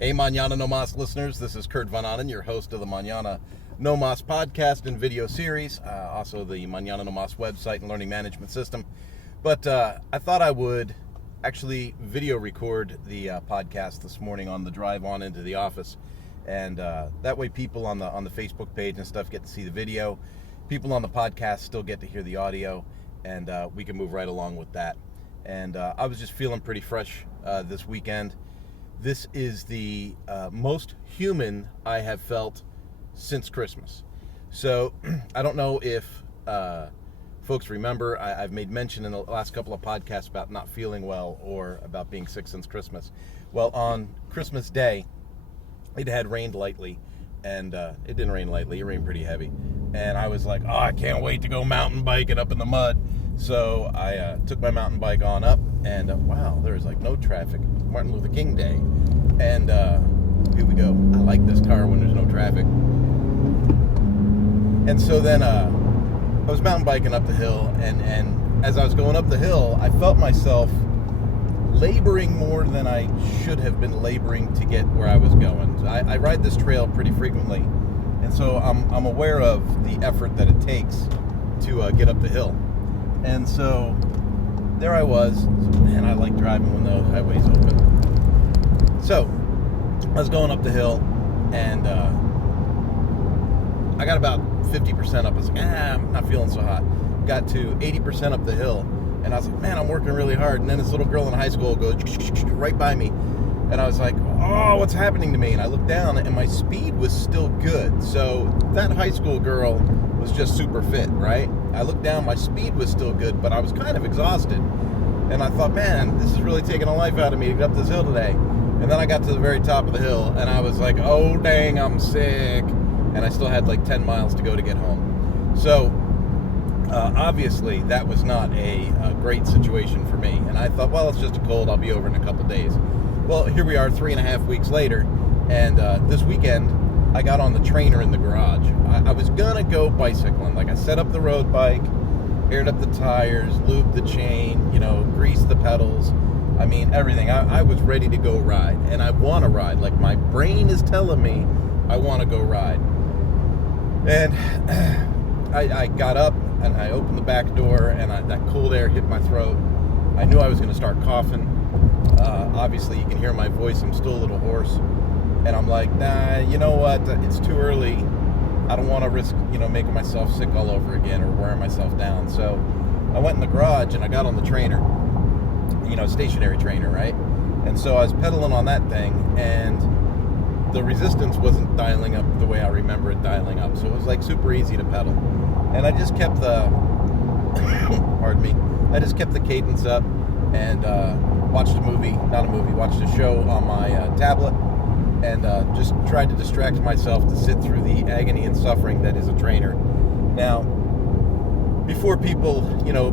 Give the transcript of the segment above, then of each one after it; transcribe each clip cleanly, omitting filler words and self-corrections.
Hey, Mañana No Mas listeners, this is Kurt Van Anen, your host of the Mañana No Mas podcast and video series, also the Mañana No Mas website and learning management system. But I thought I would actually video record the podcast this morning on the drive on into the office, and that way people on the Facebook page and stuff get to see the video. People on the podcast still get to hear the audio, and we can move right along with that. And I was just feeling pretty fresh this weekend. This is the most human I have felt since Christmas. So I don't know if folks remember, I've made mention in the last couple of podcasts about not feeling well or about being sick since Christmas. Well, on Christmas Day, it had rained lightly, and it didn't rain lightly, it rained pretty heavy. And I was like, I can't wait to go mountain biking up in the mud. So I took my mountain bike on up, and wow, there was like no traffic. Martin Luther King Day. And here we go. I like this car when there's no traffic. And so then I was mountain biking up the hill, and as I was going up the hill, I felt myself laboring more than I should have been laboring to get where I was going. I ride this trail pretty frequently, and so I'm aware of the effort that it takes to get up the hill. And so there I was, and I like driving when the highway's open. So I was going up the hill, and I got about 50% up. I was like, I'm not feeling so hot. Got to 80% up the hill, and I was like, man, I'm working really hard. And then this little girl in high school goes right by me, and I was like, oh, what's happening to me? And I looked down, and my speed was still good. So that high school girl was just super fit, right? I looked down, my speed was still good, but I was kind of exhausted. And I thought, man, this is really taking a life out of me to get up this hill today. And then I got to the very top of the hill, and I was like, oh, dang, I'm sick. And I still had like 10 miles to go to get home. So obviously that was not a great situation for me. And I thought, well, it's just a cold, I'll be over in a couple days. Well, here we are 3.5 weeks later, and this weekend I got on the trainer in the garage. I was gonna go bicycling. Like, I set up the road bike, aired up the tires, lubed the chain, greased the pedals. I mean, everything. I was ready to go ride, and I want to ride. Like, my brain is telling me I want to go ride. And I got up, and I opened the back door, and that cold air hit my throat. I knew I was going to start coughing. Obviously, you can hear my voice. I'm still a little hoarse. And I'm like, nah, you know what? It's too early. I don't want to risk, making myself sick all over again or wearing myself down. So I went in the garage and I got on the trainer, stationary trainer, right? And so I was pedaling on that thing, and the resistance wasn't dialing up the way I remember it dialing up. So it was like super easy to pedal. And I just kept the, I just kept the cadence up and watched a show on my tablet. And just tried to distract myself to sit through the agony and suffering that is a trainer. Now, before people,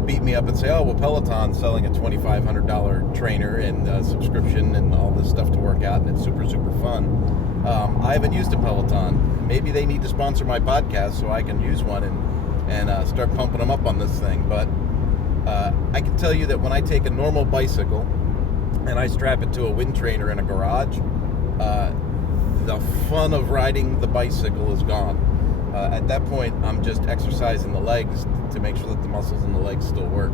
beat me up and say, oh, well, Peloton's selling a $2,500 trainer and subscription and all this stuff to work out, and it's super, super fun. I haven't used a Peloton. Maybe they need to sponsor my podcast so I can use one and start pumping them up on this thing. But I can tell you that when I take a normal bicycle and I strap it to a wind trainer in a garage, the fun of riding the bicycle is gone. At that point, I'm just exercising the legs to make sure that the muscles in the legs still work.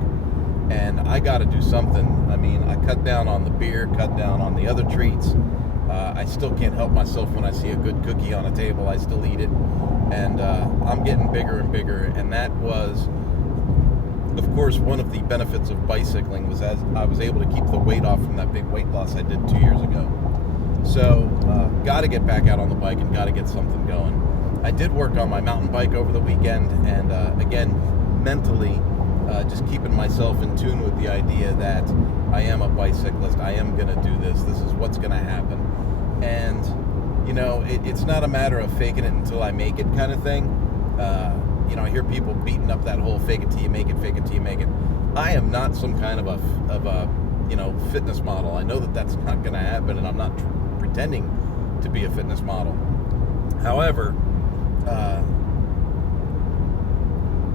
And I got to do something. I mean, I cut down on the beer, cut down on the other treats. I still can't help myself when I see a good cookie on a table. I still eat it. And I'm getting bigger and bigger. And that was, of course, one of the benefits of bicycling was as I was able to keep the weight off from that big weight loss I did 2 years ago. So, got to get back out on the bike and got to get something going. I did work on my mountain bike over the weekend, and again, mentally, just keeping myself in tune with the idea that I am a bicyclist. I am going to do this. This is what's going to happen. And, it's not a matter of faking it until I make it kind of thing. I hear people beating up that whole fake it till you make it, fake it till you make it. I am not some kind of a fitness model. I know that that's not going to happen, and I'm not pretending to be a fitness model. However,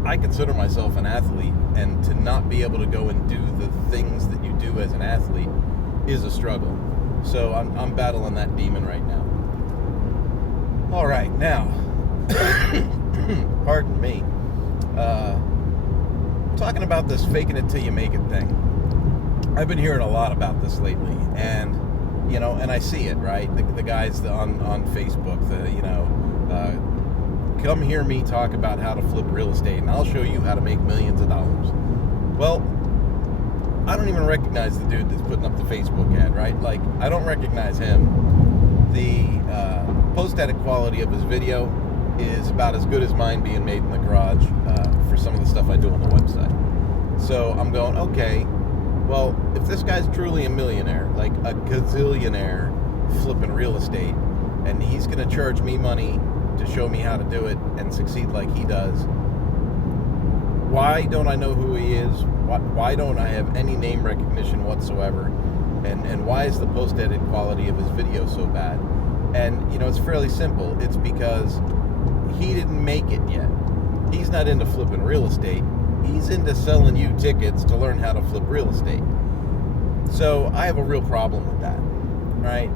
I consider myself an athlete, and to not be able to go and do the things that you do as an athlete is a struggle. So I'm battling that demon right now. All right, now, pardon me, talking about this faking it till you make it thing. I've been hearing a lot about this lately, and and I see it, right? The guys on Facebook, come hear me talk about how to flip real estate, and I'll show you how to make millions of dollars. Well, I don't even recognize the dude that's putting up the Facebook ad, right? Like, I don't recognize him. The post-edit quality of his video is about as good as mine being made in the garage for some of the stuff I do on the website. So I'm going, okay, well, if this guy's truly a millionaire, like a gazillionaire flipping real estate, and he's going to charge me money to show me how to do it and succeed like he does, why don't I know who he is? Why don't I have any name recognition whatsoever? And why is the post-edit quality of his video so bad? And, it's fairly simple. It's because he didn't make it yet. He's not into flipping real estate. He's into selling you tickets to learn how to flip real estate. So I have a real problem with that, right?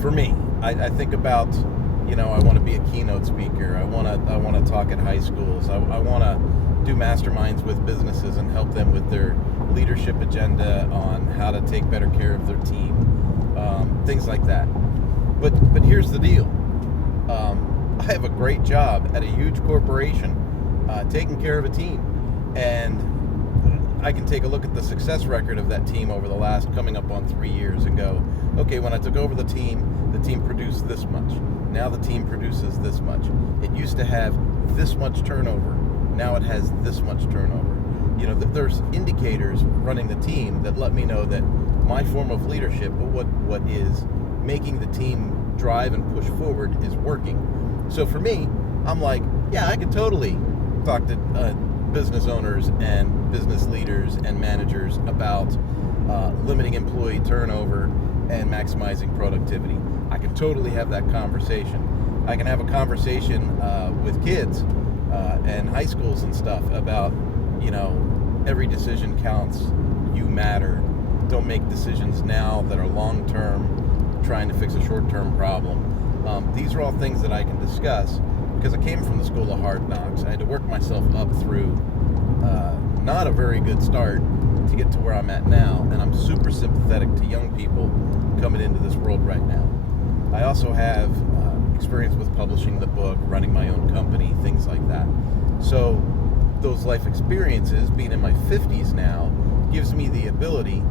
For me, I think about, I want to be a keynote speaker. I want to talk at high schools. I want to do masterminds with businesses and help them with their leadership agenda on how to take better care of their team, things like that. But here's the deal. I have a great job at a huge corporation taking care of a team, and I can take a look at the success record of that team over the last coming up on 3 years and go, okay, when I took over the team produced this much. Now the team produces this much. It used to have this much turnover. Now it has this much turnover. There's indicators running the team that let me know that my form of leadership, what is making the team drive and push forward, is working. So for me, I'm like, yeah, I could totally talk to business owners and business leaders and managers about limiting employee turnover and maximizing productivity. I can totally have that conversation. I can have a conversation with kids and high schools and stuff about, every decision counts, you matter. Don't make decisions now that are long-term, trying to fix a short-term problem. These are all things that I can discuss because I came from the school of hard knocks. I had to work myself up through not a very good start to get to where I'm at now, and I'm super sympathetic to young people coming into this world right now. I also have experience with publishing the book, running my own company, things like that. So those life experiences, being in my 50s now, gives me the ability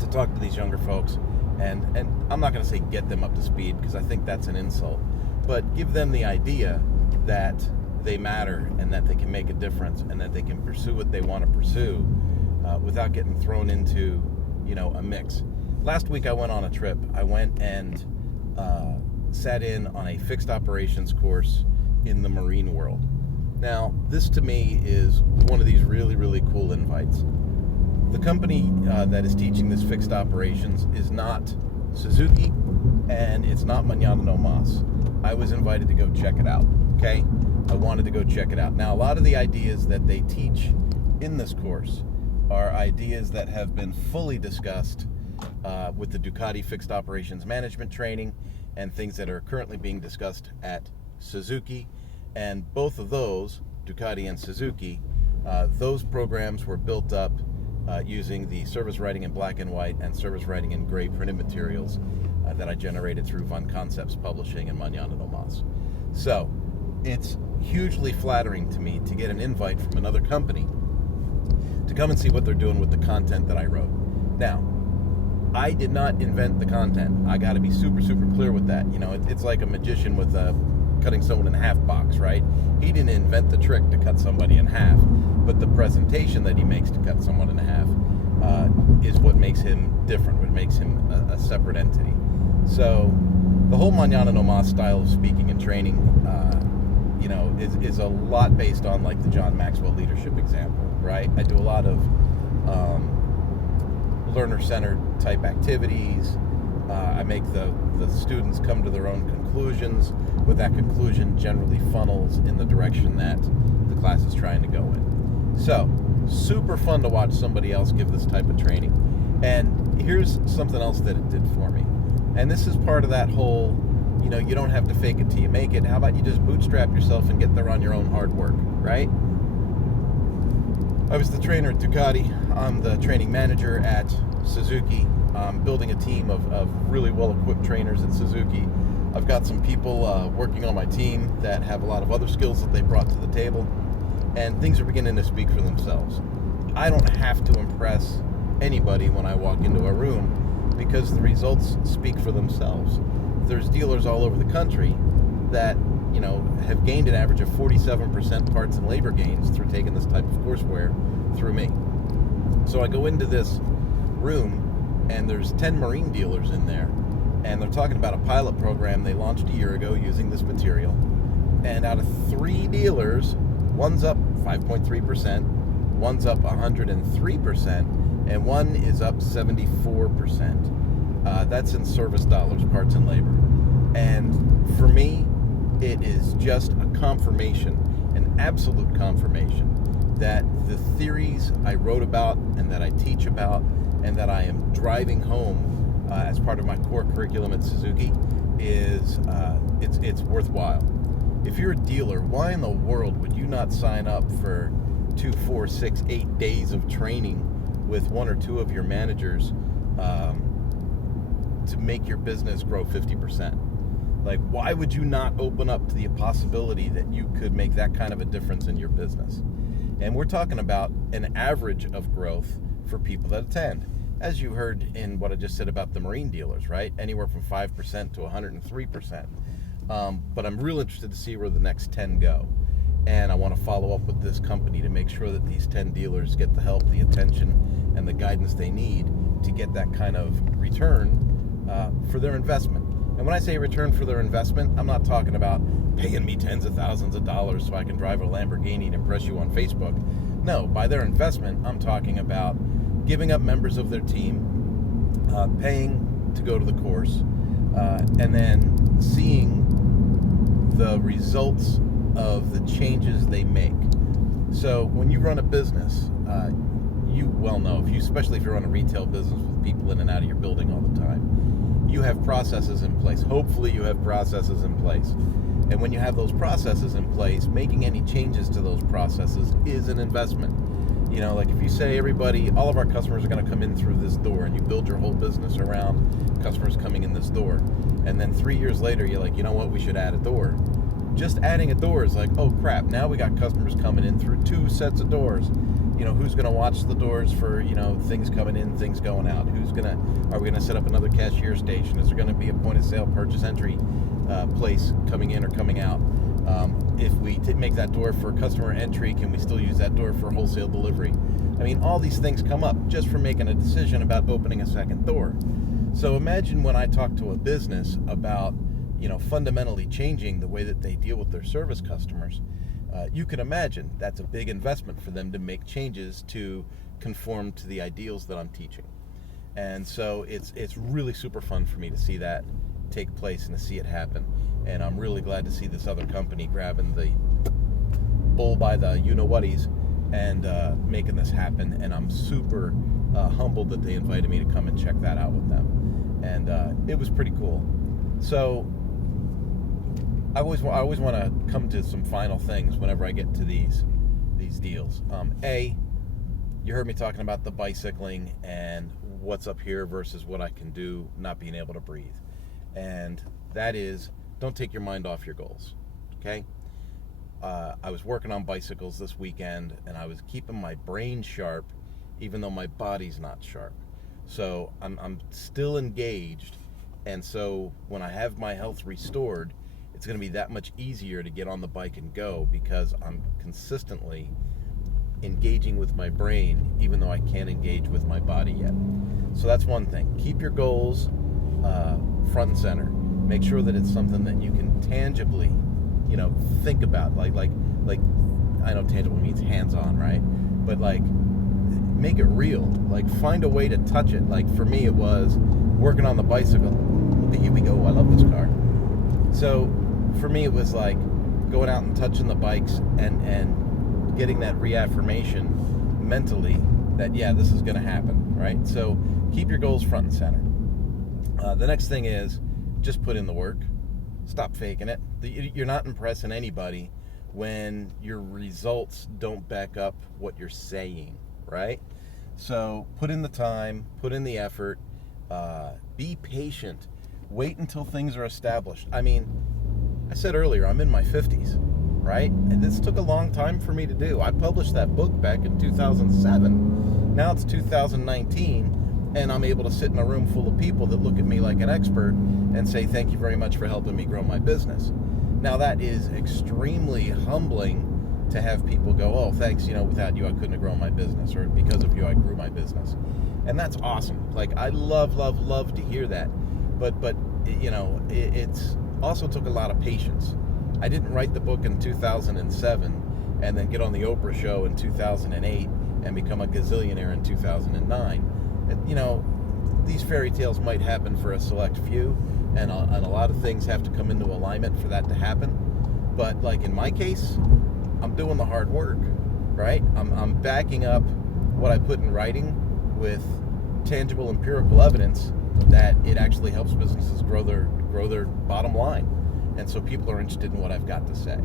to talk to these younger folks, and I'm not going to say get them up to speed because I think that's an insult, but give them the idea that they matter and that they can make a difference and that they can pursue what they want to pursue without getting thrown into, a mix. Last week I went on a trip. I went and sat in on a fixed operations course in the marine world. Now, this to me is one of these really, really cool invites. The company that is teaching this fixed operations is not Suzuki, and it's not Mañana No Mas. I was invited to go check it out, okay? I wanted to go check it out. Now, a lot of the ideas that they teach in this course are ideas that have been fully discussed with the Ducati Fixed Operations Management training and things that are currently being discussed at Suzuki. And both of those, Ducati and Suzuki, those programs were built up using the service writing in black and white and service writing in gray printed materials that I generated through Von Concepts Publishing and Mañana No Mas. So it's hugely flattering to me to get an invite from another company to come and see what they're doing with the content that I wrote. Now, I did not invent the content. I got to be super, super clear with that. It's like a magician with a cutting someone in half box, right? He didn't invent the trick to cut somebody in half, but the presentation that he makes to cut someone in half is what makes him different, what makes him a separate entity. So the whole Mañana No Mas style of speaking and training, is a lot based on like the John Maxwell leadership example, right? I do a lot of learner-centered type activities. I make the students come to their own conclusions, but that conclusion generally funnels in the direction that the class is trying to go in. So, super fun to watch somebody else give this type of training. And here's something else that it did for me. And this is part of that whole, you don't have to fake it till you make it. How about you just bootstrap yourself and get there on your own hard work, right? I was the trainer at Ducati. I'm the training manager at Suzuki. I'm building a team of really well-equipped trainers at Suzuki. I've got some people working on my team that have a lot of other skills that they brought to the table, and things are beginning to speak for themselves. I don't have to impress anybody when I walk into a room because the results speak for themselves. There's dealers all over the country that have gained an average of 47% parts and labor gains through taking this type of courseware through me. So I go into this room and there's 10 marine dealers in there, and they're talking about a pilot program they launched a year ago using this material. And out of 3 dealers, one's up 5.3%, one's up 103%, and one is up 74%. That's in service dollars, parts and labor. And for me, it is just a confirmation, an absolute confirmation, that the theories I wrote about and that I teach about and that I am driving home as part of my core curriculum at Suzuki is it's worthwhile. If you're a dealer, why in the world would you not sign up for 2, 4, 6, 8 days of training with 1 or 2 of your managers to make your business grow 50%? Like, why would you not open up to the possibility that you could make that kind of a difference in your business? And we're talking about an average of growth for people that attend. As you heard in what I just said about the marine dealers, right? Anywhere from 5% to 103%. But I'm real interested to see where the next 10 go. And I want to follow up with this company to make sure that these 10 dealers get the help, the attention, and the guidance they need to get that kind of return for their investment. And when I say return for their investment, I'm not talking about paying me tens of thousands of dollars so I can drive a Lamborghini and impress you on Facebook. No, by their investment, I'm talking about giving up members of their team, paying to go to the course, and then seeing the results of the changes they make. So when you run a business, you well know, especially if you run a retail business with people in and out of your building all the time, you have processes in place. Hopefully you have processes in place. And when you have those processes in place, making any changes to those processes is an investment. Like if you say all of our customers are going to come in through this door, and you build your whole business around customers coming in this door, and then 3 years later you're like, you know what, we should add a door. Just adding a door is like, oh crap, now we got customers coming in through 2 sets of doors. Who's going to watch the doors for, things coming in, things going out? Are we going to set up another cashier station? Is there going to be a point of sale purchase entry place coming in or coming out? If we make that door for customer entry, can we still use that door for wholesale delivery? I mean, all these things come up just from making a decision about opening a second door. So imagine when I talk to a business about, fundamentally changing the way that they deal with their service customers. You can imagine that's a big investment for them to make changes to conform to the ideals that I'm teaching. And so it's really super fun for me to see that take place and to see it happen. And I'm really glad to see this other company grabbing the bull by the you-know-whaties and making this happen. And I'm super humbled that they invited me to come and check that out with them. And it was pretty cool. So I always want to come to some final things whenever I get to these deals. You heard me talking about the bicycling and what's up here versus what I can do not being able to breathe. And that is, don't take your mind off your goals, okay? I was working on bicycles this weekend, and I was keeping my brain sharp even though my body's not sharp. So I'm still engaged, and so when I have my health restored, it's going to be that much easier to get on the bike and go because I'm consistently engaging with my brain even though I can't engage with my body yet. So that's one thing. Keep your goals front and center. Make sure that it's something that you can tangibly, think about. Like I know tangible means hands-on, right? But make it real. Find a way to touch it. For me, it was working on the bicycle. Here we go. I love this car. So for me, it was going out and touching the bikes and getting that reaffirmation mentally that, yeah, this is going to happen, right? So keep your goals front and center. The next thing is just put in the work. Stop faking it. You're not impressing anybody when your results don't back up what you're saying, right? So put in the time, put in the effort, be patient, wait until things are established. I mean, I said earlier, I'm in my 50s, right? And this took a long time for me to do. I published that book back in 2007. Now it's 2019, and I'm able to sit in a room full of people that look at me like an expert and say, thank you very much for helping me grow my business. Now that is extremely humbling to have people go, oh, thanks, without you I couldn't have grown my business, or because of you I grew my business. And that's awesome. Like, I love to hear that. But it's also took a lot of patience. I didn't write the book in 2007 and then get on the Oprah show in 2008 and become a gazillionaire in 2009. These fairy tales might happen for a select few, and a lot of things have to come into alignment for that to happen. But like in my case, I'm doing the hard work, right? I'm backing up what I put in writing with tangible empirical evidence that it actually helps businesses grow their bottom line. And so people are interested in what I've got to say.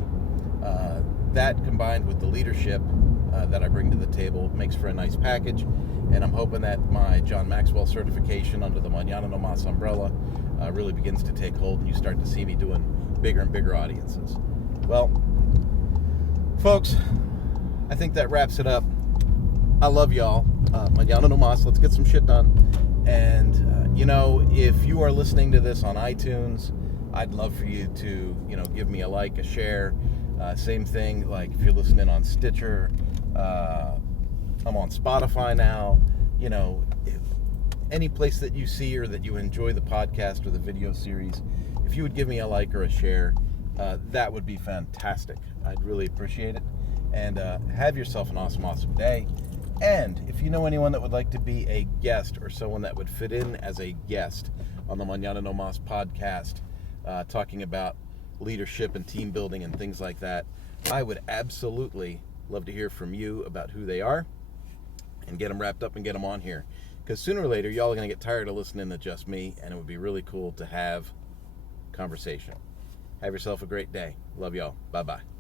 That combined with the leadership that I bring to the table makes for a nice package. And I'm hoping that my John Maxwell certification under the Mañana No Mas umbrella really begins to take hold, and you start to see me doing bigger and bigger audiences. Well, folks, I think that wraps it up. I love y'all. Mañana No Mas, let's get some shit done. And, if you are listening to this on iTunes, I'd love for you to, give me a like, a share. Same thing, like if you're listening on Stitcher, I'm on Spotify now. Any place that you see or that you enjoy the podcast or the video series, if you would give me a like or a share, that would be fantastic. I'd really appreciate it. And have yourself an awesome day. And if you know anyone that would like to be a guest, or someone that would fit in as a guest on the Mañana No Mas podcast, talking about leadership and team building and things like that, I would absolutely love to hear from you about who they are and get them wrapped up and get them on here. Because sooner or later, y'all are going to get tired of listening to just me, and it would be really cool to have conversation. Have yourself a great day. Love y'all. Bye-bye.